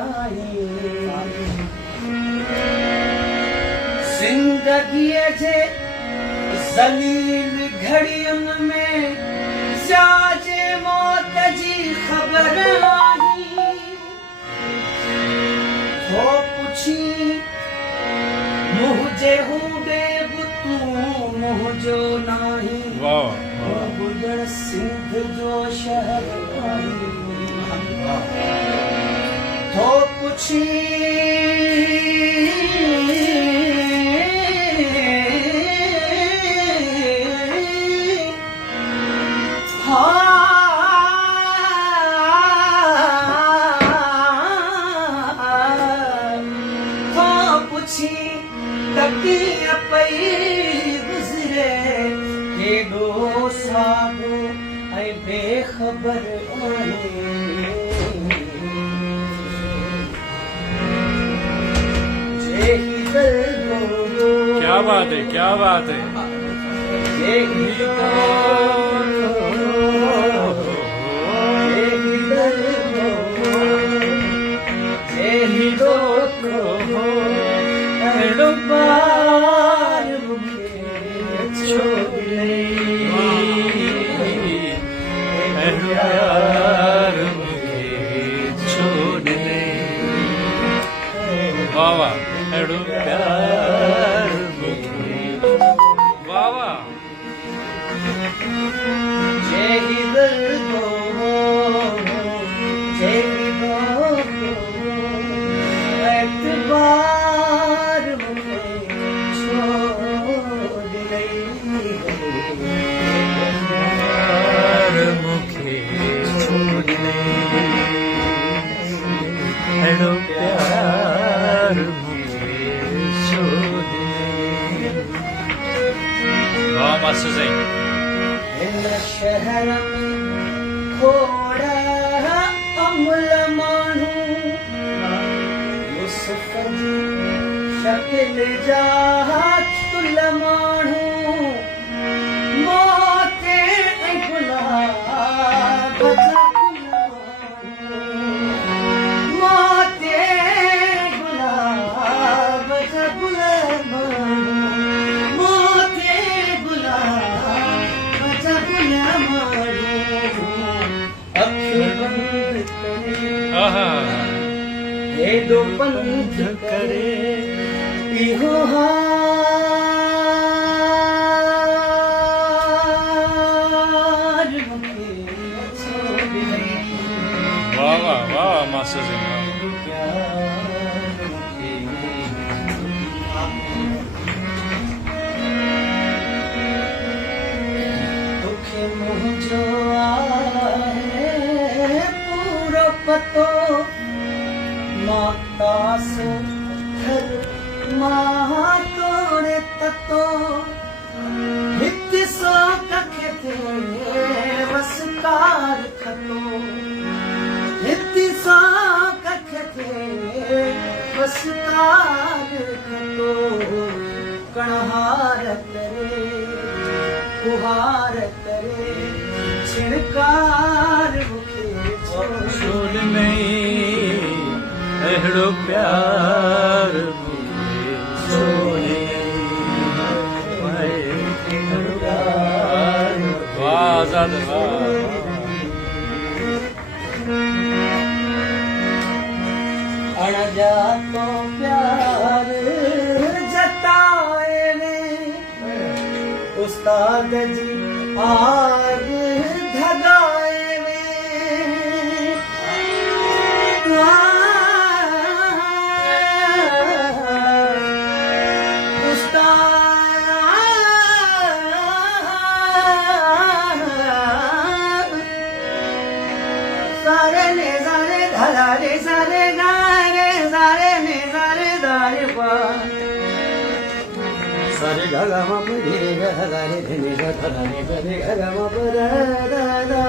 आई जिंदगीअ जे ज़लील घड़ियुन में जाजे मौत जी ख़बर आई तो पुछी मुझे हूंदे बि तूं मुंहिंजो नाही बुॾण सिंध जो शहर आई तो पुछी तकीअ पई गुज़रे केॾो साॻो ऐं बेख़बर आहे क्या बात है, क्या बात है। वाह वाह एड़ो प्यार वाह वाह जय दो एतबार मुखे छोड़ ले एड़ो प्यार मुखे छोड़ ले वाह मास्टर साईं हिन शहर में खोड़ा अमल माण्हू यूसुफ जी शकिल जा तुल माण्हू मौत ऐं गुलाब जा मौत गुलाब जा गुल माण्हू मौत गुलाब जा गुल माण्हू अखियूं बंद करे हेॾो पंध करे इहो हार मूंखे छोड़े वाह वाह वाह मास्टर साईं तोखे मुंहिंजो आहे पूरो पतो मां तास थर मां तोड़े ततो हिते सो कखे थे वसकार खतो हिते सो कखे थे वसकार खतो कणहार करे कुहार करे छिड़कार मूंखे छोड़ नहीं एड़ो प्यार मुखे छोड़ वाह आजाद वाह अणजा तो प्यार जताए ने उस्ताद जी आग धगाए ने सारे ने सारे धरे सारे गारे सारे ने सारे दारे पा सारे गा मा रे गा रे धने गा धने रे गा मा रे दा दा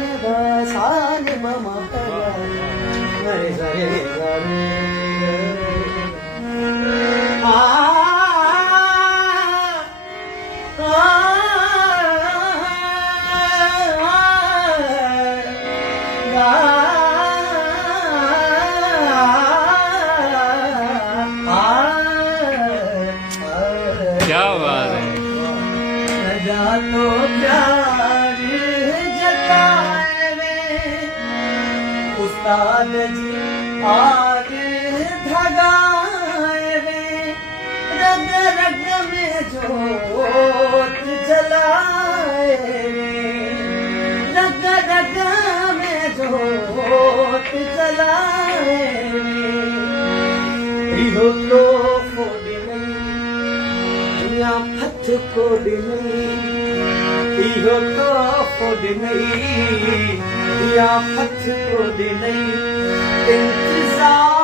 ने दा सा ने मा मा रे सारे गा रे आ आ उस्ताद जी आग धगाए वे रग रग में जोत जलाए वे रग रग में जोत जलाए वे इहो तो फोड़ी नहीं दुनिया हथ कोड़ी नहीं इहो तो फोड़ी नहीं दुनिया हथ कोड़ी नहीं इंतजार